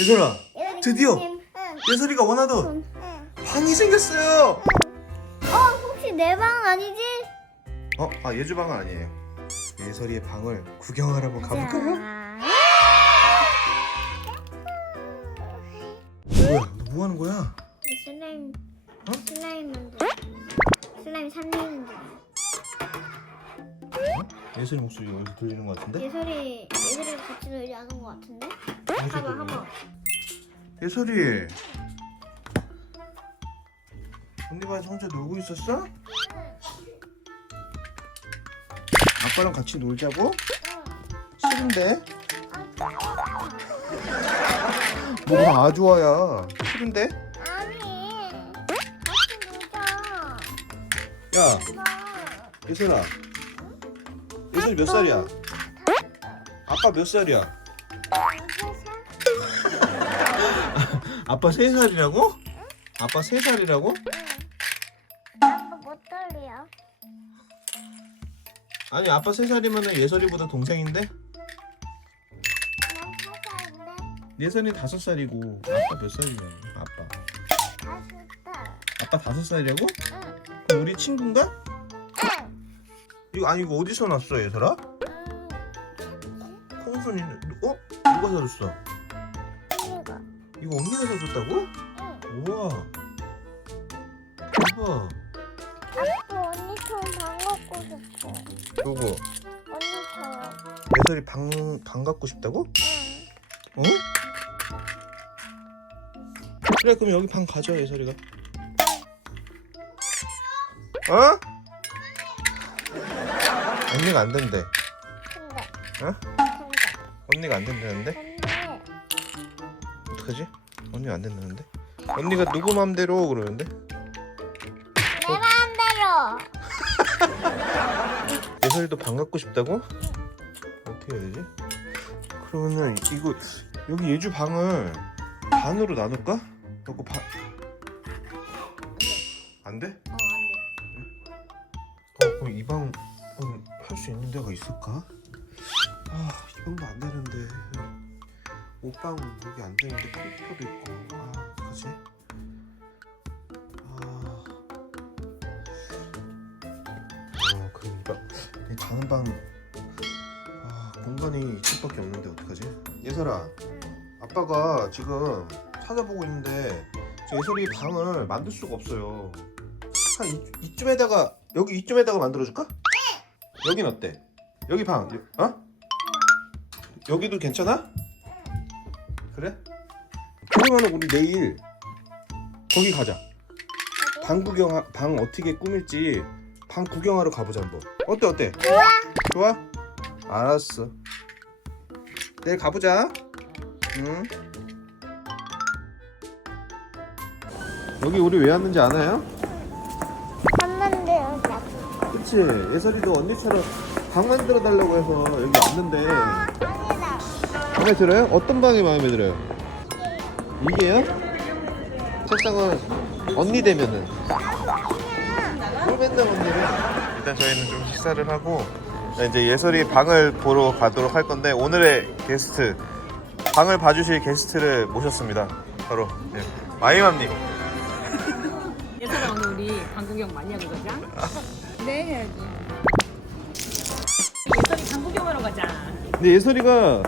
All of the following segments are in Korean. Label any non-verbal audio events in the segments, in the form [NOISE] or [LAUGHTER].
예솔아 드디어 응. 예솔이가 원하던 응. 방이 생겼어요 어 혹시 내 방 아니지? 어? 아 예주 방은 아니에요 예솔이의 방을 구경하러 한번 가볼까요? 뭐야 너뭐 하는 거야? 슬라임 어? 슬라임 만들 슬라임 살리는 중. 예솔이 목소리가 여기서 들리는 것 같은데? 예솔이 예솔이가 같이 놀지 않은 것 같은데? 예솔이 봐봐 한번. 예솔이 언니 방에서 혼자 놀고 있었어? 아빠랑 같이 놀자고? 싫은데? 뭐가 아주아야 싫은데? 아니 같이 놀자. 야 봐. 예솔아 예솔이 몇 살이야? 아빠 몇 살이야? 아빠 세 살이라고? 아빠 세 살이라고? 아빠 못 떨려. 아니 아빠 세 살이면 예솔이보다 동생인데? 난 사사인데 예솔이 다섯 살이고 아빠 몇 살이냐고 아빠 다섯 살. 아빠 다섯 살이라고? 응. 그럼 우리 친구인가? 응. 이거 아니 이거 어디서 났어 예솔아? 응. 콩순이 어? 누가 사줬어? 이거. 언니가 사줬다고? 응. 우와 대박 아빠 언니처럼 방 갖고 싶어. 누구? 언니처럼. 예솔이 방, 방 갖고 싶다고? 응. 어? 그래 그럼 여기 방 가져 예솔이가 어? 언니가 안 된대 근데. 어? 근데. 언니가 안 된다는데? 근데. 어떡하지? 언니가 안 된다는데? 언니가 누구 맘대로 그러는데? 내 마음대로. [LAUGHS] 예솔이도 방 갖고 싶다고? 어떻게 해야 되지? 그러면은 이거 여기 예주 방을 반으로 나눌까? 갖고 반... 안 돼? 어, 안 돼. 어, 그럼 이 방은 할 수 있는 데가 있을까? 아, 이 방도 안 되는데. 옷방 여기 안 되는데 컴퓨터도 있고. 아, 어떡하지? 아. 어, 그럼 이 방, 이 자는 방. 아, 공간이 이쪽밖에 없는데 어떡하지? 예설아, 아빠가 지금 찾아보고 있는데 저 예설이 방을 만들 수가 없어요. 한 이, 이쯤에다가 여기 이쯤에다가 만들어줄까? 여긴 어때? 여기 방, 여- 어? 여기도 괜찮아? 그래? 그러면 우리 내일 거기 가자. 방 구경, 방 어떻게 꾸밀지 방 구경하러 가보자 한번. 어때 어때? 좋아. 좋아? 알았어. 내일 가보자. 응. 여기 우리 왜 왔는지 아나요? 한번더 여자. 그치 예설이도 언니처럼 방 만들어 달라고 해서 여기 왔는데 아니다. 마음에 들어요? 어떤 방이 마음에 들어요? 이게요? 책상은 언니 되면은 뭘 맨날 언니를 일단 저희는 좀 식사를 하고 이제 예설이 방을 보러 가도록 할 건데 오늘의 게스트 방을 봐주실 게스트를 모셨습니다 바로 예, 마이맘님 [LAUGHS] 예설아 오늘 우리 방 구경 많이 하고 가자. [LAUGHS] 네 해야지. 예설이 방 구경하러 가자. 근데 예설이가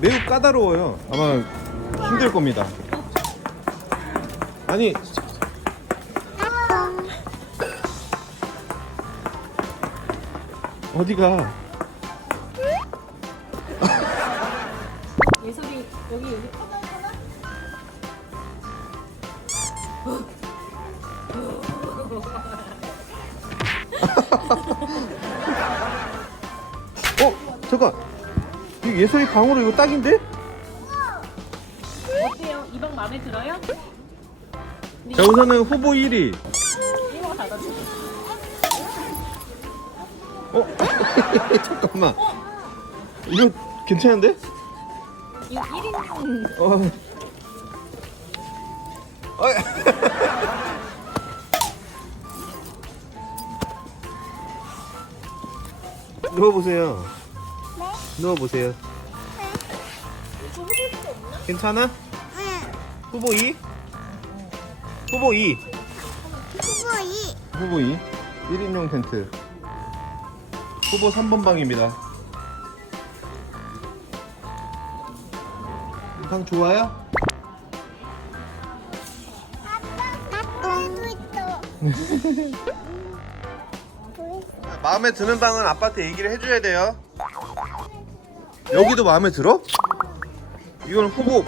매우 까다로워요. 아마 힘들 겁니다. 아니 어디가? [LAUGHS] 예설이 여기 여기 터널 터널? [LAUGHS] 어 잠깐. 이 예설이 방으로 이거 딱인데? 어때요? 이 방 마음에 들어요? 자 우선은 후보 1위. 이거 닫아줘. 어 [LAUGHS] 잠깐만. 이거 괜찮은데? 이거 1인 어. [LAUGHS] 어이. 누워보세요. 누워보세요. 괜찮아? 응. 후보 2? 후보 2 후보 2. 후보 2 1인용 텐트 후보 3번 방입니다 이방 좋아요? 있어. [LAUGHS] 마음에 드는 방은 아빠한테 얘기를 해줘야 돼요 여기도 마음에 들어? 이건 후보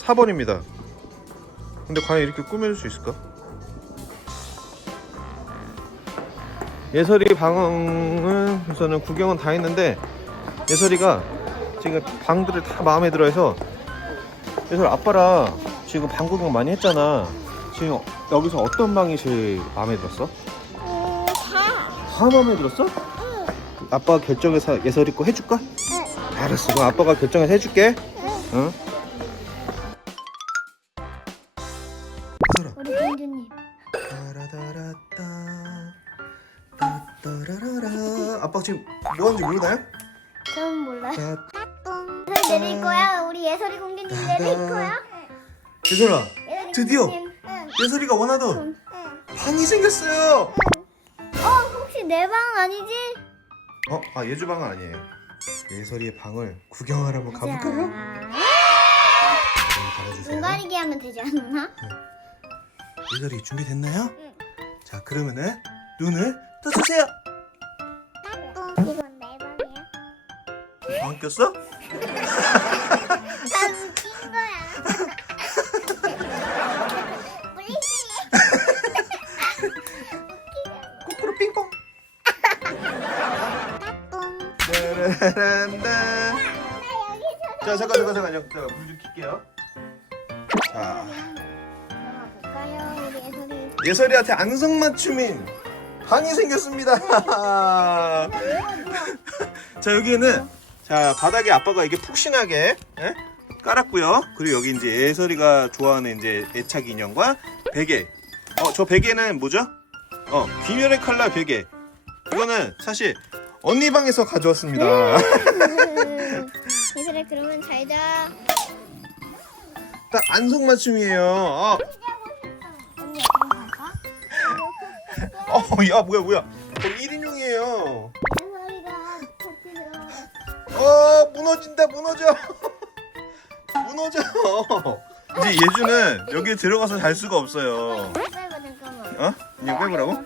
4번입니다 근데 과연 이렇게 꾸며줄 수 있을까? 예설이 방은 우선은 구경은 다 했는데 예설이가 지금 방들을 다 마음에 들어 해서 예설 아빠랑 지금 방 구경 많이 했잖아 지금 여기서 어떤 방이 제일 마음에 들었어? 음, 다. 다 마음에 들었어? 응. 아빠가 결정해서 예설이 거 해줄까? 응. 알았어 그럼 아빠가 결정해서 해줄게 응. 우리 공주님. 따라다라따 따따라라라 아빠 지금 뭐 하는지 모르나요? 저는 몰라요. 따 까꿍. 예설 내릴 거야. 우리 예설이 공주님 내릴 거야. 예설아 예설이 드디어. 공주님. 응. 예설이가 원하던 응. 방이 생겼어요 어 혹시 내 방 아니지? 어? 아 예주방은 아니에요 예설이의 방을 구경하러 한번 가볼까요? 자, 네, 달아주세요 눈 가리기 하면 되지 않나? 예설이 준비됐나요? 응. 자 그러면은 눈을 떠주세요 까꿍. 이건 내 방이야. 방 꼈어? 난 거야. 여기서 자 잠깐 잠깐 잠깐요 제가 물좀 킬게요 자 볼까요? 우리 예설이. 예설이한테 안성맞춤인 방이 생겼습니다 [LAUGHS] 자 여기에는 자 바닥에 아빠가 이게 푹신하게 예? 깔았고요 그리고 여기 이제 예설이가 좋아하는 이제 애착 인형과 베개 어 저 베개는 뭐죠? 어 귀멸의 칼날 베개 이거는 사실 언니 방에서 가져왔습니다 [LAUGHS] 예설아 그러면 잘 자. 딱 안성 맞춤이에요 어, 언니 옆으로 갈까? 어, 야 뭐야 뭐야 어, 1인용이에요 예설이가 터뜨려. 어 무너진다 무너져 [LAUGHS] 무너져 이제 예주는 여기에 들어가서 잘 수가 없어요 잠깐만. 어? 인형 빼보라고?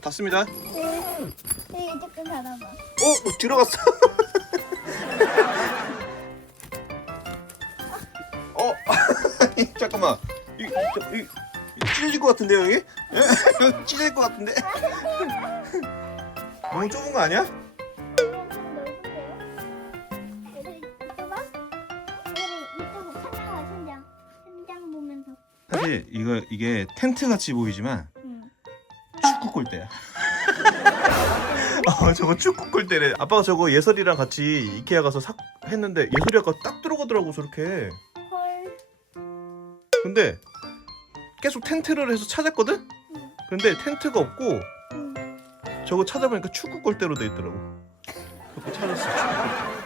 닫습니다 응. 여기 조금 닫아봐. 어? 어, 들어갔어 [LAUGHS] 어? [LAUGHS] 아니 잠깐만 이, 저, 이, 이 찢어질 것 같은데요 여기? 예? [LAUGHS] 찢어질 것 같은데? 너무 좁은 거 아니야? 사실 이거 이게 텐트 같이 보이지만 응. 축구 골대야. 아 저거 축구 골대래. 아빠가 저거 예설이랑 같이 이케아 가서 사 했는데 예설이 아까 딱 들어가더라고 저렇게. 헐. 근데 계속 텐트를 해서 찾았거든. 응. 근데 텐트가 없고 응. 저거 찾아보니까 축구 골대로 돼 있더라고. 그거 찾았어. 축구 골대.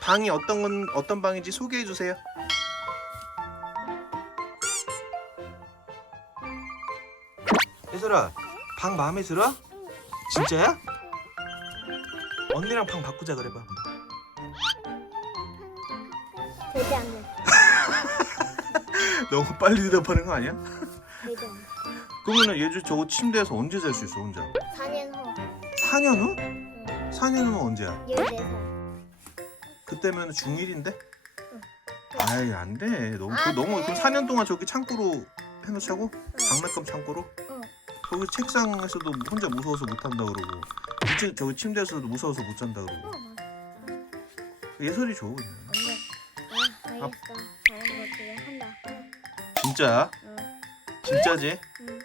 방이 어떤 건 어떤 방인지 소개해 주세요. 예설아, 방 마음에 들어? 진짜야? 언니랑 방 바꾸자 그래봐. 되지 않는. [LAUGHS] 너무 빨리 대답하는 거 아니야? 되지 않는. 그러면은 예주 저거 침대에서 언제 잘 수 있어 혼자? 4년 후. 4년 후? 응. 4년 후면 언제야? 14살. 그때면 중1인데? 응. 아이 안 돼 너무 그 아, 너무 돼. 그럼 4년 동안 저기 창고로 해놓자고? 장난감 창고로? 응. 저기 책상에서도 혼자 무서워서 못 한다 그러고 이쪽 저기 침대에서도 무서워서 못 잔다 그러고 좋아 그냥 언니. 아, 알겠어. 다른 거 그냥 한다. 진짜? 응. 진짜지? 응.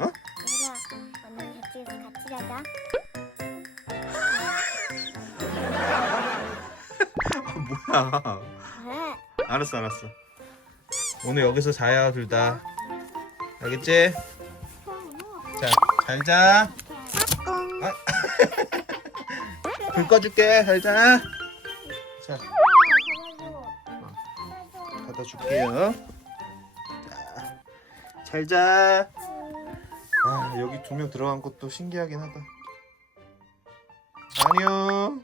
어? 얘들아, 언니 같이 같이 자자. 아 뭐야. 알았어 알았어 오늘 여기서 자야 둘다 알겠지? 자 잘자 까꿍. 아, [LAUGHS] 불 꺼줄게 잘 자 자 받아줘. 닫아줄게요 잘자 아 여기 두 명 들어간 것도 신기하긴 하다 안녕